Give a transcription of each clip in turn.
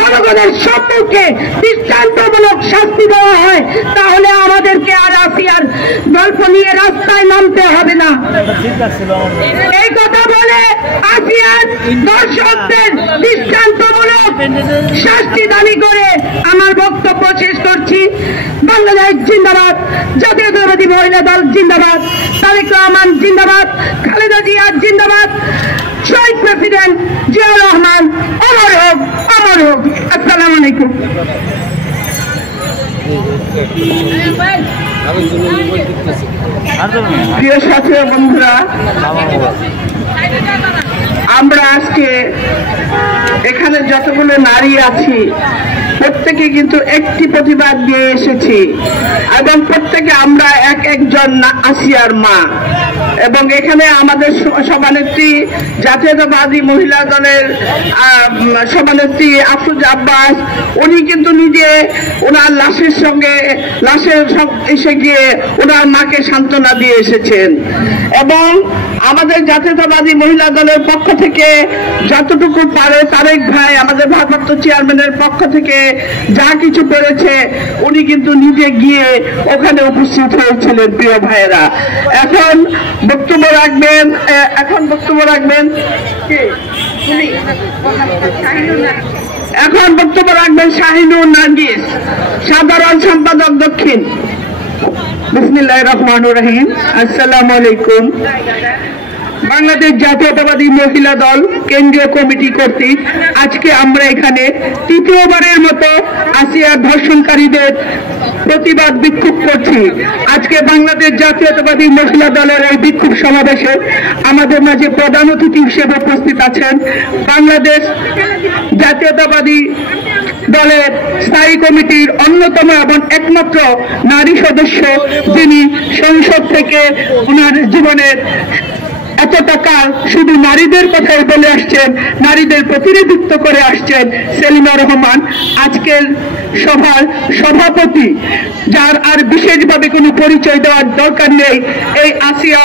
জনগণের সম্মুখে দৃষ্টান্তমূলক শাস্তি দেওয়া হয়, তাহলে আমাদেরকে আর আসিয়ার গল্প নিয়ে রাস্তায় নামতে হবে না। এই কথা বলে আসিয়ার দর্শকদের দৃষ্টান্তমূলক শাস্তি দাবি করে আমার বক্তব্য শেষ করছি। বাংলাদেশ জিন্দাবাদ, জাতীয়তাবাদী মহিলা দল জিন্দাবাদ, তারেক রহমান জিন্দাবাদ, খালেদা জিয়া জিন্দাবাদ, শহীদ প্রেসিডেন্ট জিয়াউর রহমান অমর হোক, অমর হোক। আসসালামু আলাইকুম। প্রিয় সাথী বন্ধুরা, আমরা আজকে এখানে যতগুলো নারী আছি প্রত্যেকে কিন্তু একটি প্রতিবাদ নিয়ে এসেছি এবং প্রত্যেকে আমরা এক একজন আসিয়ার মা। এবং এখানে আমাদের সভানেত্রী জাতীয়তাবাদী মহিলা দলের সভানেত্রী আফরোজা আব্বাস, উনি কিন্তু নিজে ওনার লাশের এসে গিয়ে ওনার মাকে সান্ত্বনা দিয়ে এসেছেন। এবং আমাদের জাতীয়তাবাদী মহিলা দলের পক্ষ থেকে যতটুকু পারে তারেক ভাই আমাদের ভারপ্রাপ্ত চেয়ারম্যানের পক্ষ থেকে যা কিছু পেরেছে উনি কিন্তু নিজে গিয়ে ওখানে উপস্থিত হয়েছিলেন। প্রিয় ভাইয়েরা, এখন বক্তব্য রাখবেন শাহিনুর নার্গিস, সাধারণ সম্পাদক দক্ষিণ। বিসমিল্লাহির রহমানির রহিম। আসসালামু আলাইকুম। বাংলাদেশ জাতীয়তাবাদী মহিলা দল কেন্দ্রীয় কমিটি কর্তৃক আজকে আমরা এখানে তৃতীয়বারের মতো আসিয়ার ধর্ষণকারীদের প্রতিবাদ বিক্ষোভ করছি। আজকে বাংলাদেশ জাতীয়তাবাদী মহিলা দলের এই বিক্ষোভ সমাবেশে আমাদের মাঝে প্রধান অতিথি হিসেবে উপস্থিত আছেন বাংলাদেশ জাতীয়তাবাদী দলের স্থায়ী কমিটির অন্যতম এবং একমাত্র নারী সদস্য, যিনি সংসদ থেকে ওনার জীবনের এতটা কাল শুধু নারীদের কথাই বলে আসছেন, নারীদের প্রতিনিধিত্ব করে আসছেন, সেলিমা রহমান আজকের সভার সভাপতি, যার আর বিশেষভাবে কোনো পরিচয় দেওয়ার দরকার নেই। এই আসিয়া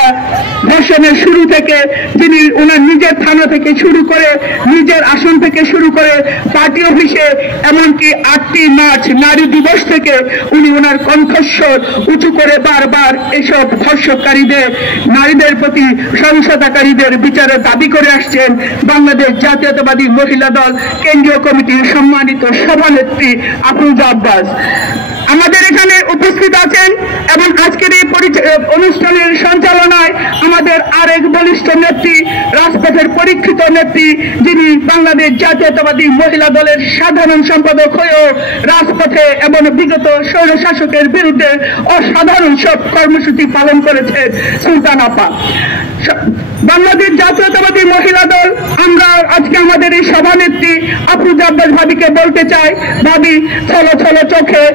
ধর্ষণের শুরু থেকে যিনি ওনার নিজের থানা থেকে শুরু করে, নিজের আসন থেকে শুরু করে, পার্টি অফিসে, এমনকি 8ই মার্চ নারী দিবস থেকে উনি ওনার কণ্ঠস্বর উঁচু করে বারবার এসব ধর্ষণকারীদের, নারীদের প্রতি সহিংসতাকারীদের বিচারের দাবি করে আসছেন বাংলাদেশ জাতীয়তাবাদী মহিলা দল কেন্দ্রীয় কমিটির সম্মানিত সভানেত্রী আফরোজা আব্বাস। আমাদের এখানে উপস্থিত আছেন এবং আজকের এই অনুষ্ঠানের সঞ্চালনায় আমাদের আরেক বলিষ্ঠ নেত্রী, রাজপথের পরীক্ষিত নেত্রী, যিনি বাংলাদেশ জাতীয়তাবাদী মহিলা দলের সাধারণ সম্পাদক হয়েও রাজপথে এবং বিগত স্বৈর শাসকের বিরুদ্ধে অসাধারণ সব কর্মসূচি পালন করেছেন, সুলতান আপা। বাংলাদেশ জাতীয়তাবাদী মহিলা দল আমরা আজকে আমাদের এই সভানেত্রী আফরোজা আব্বাস ভাবিকে বলতে চাই, ভাবি ছলো ছলো চোখে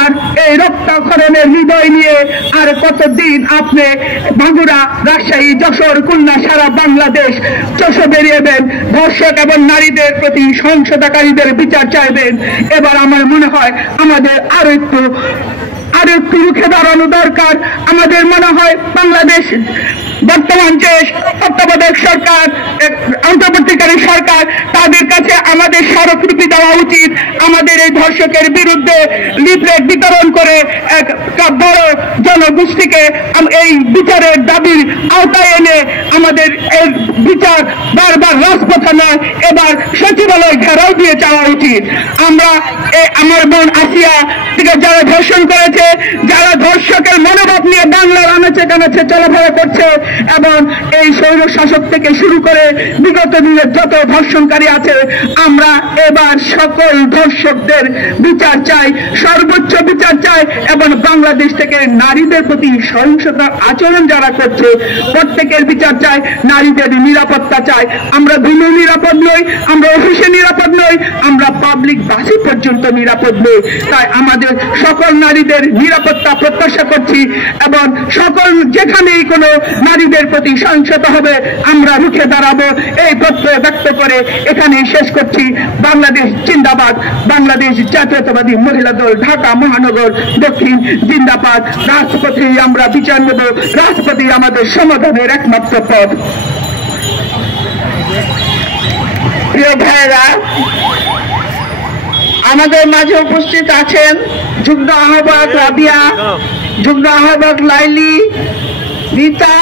আর এই রক্তক্ষরণের হৃদয় নিয়ে আর কতদিন আপনি মাগুরা, রাজশাহী, যশোর, খুলনা, সারা বাংলাদেশ চষে বেরিয়েবেন, ধর্ষক এবং নারীদের প্রতি সহিংসতাকারীদের বিচার চাইবেন? এবার আমার মনে হয় আমাদের আরো একটু রুখে দাঁড়ানো দরকার। আমাদের মনে হয় বাংলাদেশ বর্তমান যে তত্ত্বাবধায়ক সরকার, অন্তর্বর্তীকালীন সরকার, তাদের কাছে আমাদের স্মারকলিপি দেওয়া উচিত। আমাদের এই ধর্ষকের বিরুদ্ধে লিফলেট বিতরণ করে একটা বড় জনগোষ্ঠীকে এই বিচারের দাবির আওতায় এনে আমাদের এই বিচার বারবার রাজপথে নয়, এবার সচিবালয় ঘেরাও দিয়ে চাওয়া উচিত। আমরা আমার বোন আসিয়া থেকে যারা ধর্ষণ করেছে, যারা ধর্ষকের মনোভাব নিয়ে বাংলার আনাচে কানাচে চলাফেরা করছে এবং এই স্বৈর শাসক থেকে শুরু করে বিগত দিনের যত ধর্ষণকারী আছে, আমরা এবার সকল ধর্ষকদের বিচার চাই, সর্বোচ্চ বিচার চাই এবং বাংলাদেশ থেকে নারীদের প্রতি সহিংসতার আচরণ যারা করছে প্রত্যেকের বিচার চাই, নারীদের নিরাপত্তা চাই। আমরা ভিন্ন নিরাপদ নই, আমরা অফিসে নিরাপদ নই, আমরা পাবলিক বাসে পর্যন্ত নিরাপদ নই। তাই আমাদের সকল নারীদের নিরাপত্তা প্রত্যাশা করছি এবং সকল যেখানেই কোনো নারীদের প্রতি সহিংসতা হবে আমরা রুখে দাঁড়াবো, এই প্রত্যয় ব্যক্ত করে এখানে শেষ করছি। বাংলাদেশ জিন্দাবাদ, বাংলাদেশ জাতীয়তাবাদী মহিলা দল ঢাকা মহানগর দক্ষিণ জিন্দাবাদ। রাজপথেই আমরা বিচার নেব, রাজপথেই আমাদের সমাধানের একমাত্র পথ। প্রিয় ভাইয়েরা, আমাদের মাঝে উপস্থিত আছেন যুগ্ম আহ্বায়ক রাবিয়া, যুগ্ম আহ্বায়ক লাইলি, রীতা,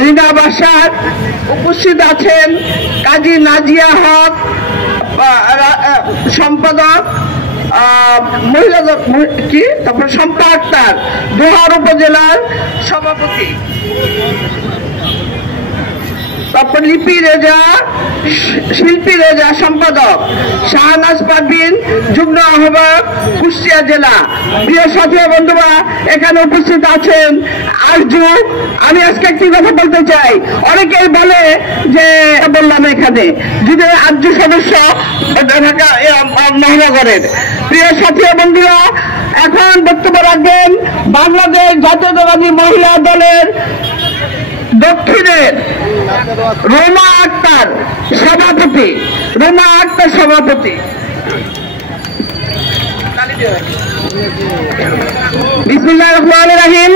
রিনা বাসার। উপস্থিত আছেন কাজী নাজিয়া হক, সম্পাদক মহিলা কি তারপর শম্পা আক্তার, দোহার উপজেলার সভাপতি। তারপর লিপি রেজা, শিল্পী রেজা সম্পাদক, শাহনাজ পারভিন যুগ্ম আহ্বায়ক কুষ্টিয়া জেলা। প্রিয় সাথী বন্ধুরা, এখানে উপস্থিত আছেন আরজু। আমি আজকে একটি কথা বলতে চাই, অনেকেই বলে যে বললাম এখানে যদি আরজু সদস্য ঢাকা মহানগরের। প্রিয় সাথী বন্ধুরা, এখন বক্তব্য রাখবেন বাংলাদেশ জাতীয়তাবাদী মহিলা দলের দক্ষিণের রোমা আক্তার সভাপতি। রোমা আক্তার সভাপতি। বিসমিল্লাহির রহমানির রহিম।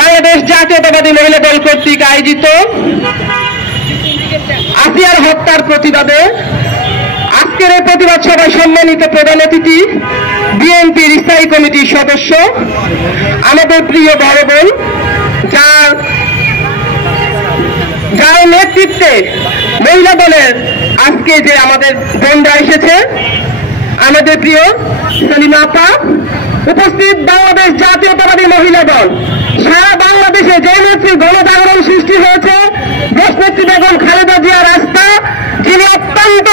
বাংলাদেশ জাতীয়তাবাদী মহিলা দল কর্তৃক আয়োজিত আসিয়ার হত্যার প্রতিবাদে আজকের এই প্রতিবাদ সভায় সম্মানিত প্রধান অতিথি, বিএনপির স্থায়ী কমিটির সদস্য, আমাদের প্রিয় বড় বোন, যার নেতৃত্বে মহিলা দলের আজকে যে আমাদের বোনরা এসেছে, আমাদের প্রিয় সেলিমা আপা, উপস্থিত বাংলাদেশ জাতীয়তাবাদী মহিলা দল, সারা বাংলাদেশে যে নেত্রী গণজাগরণ সৃষ্টি হয়েছে দেশনেত্রী বেগম খালেদা জিয়ার রাস্তা, যিনি অত্যন্ত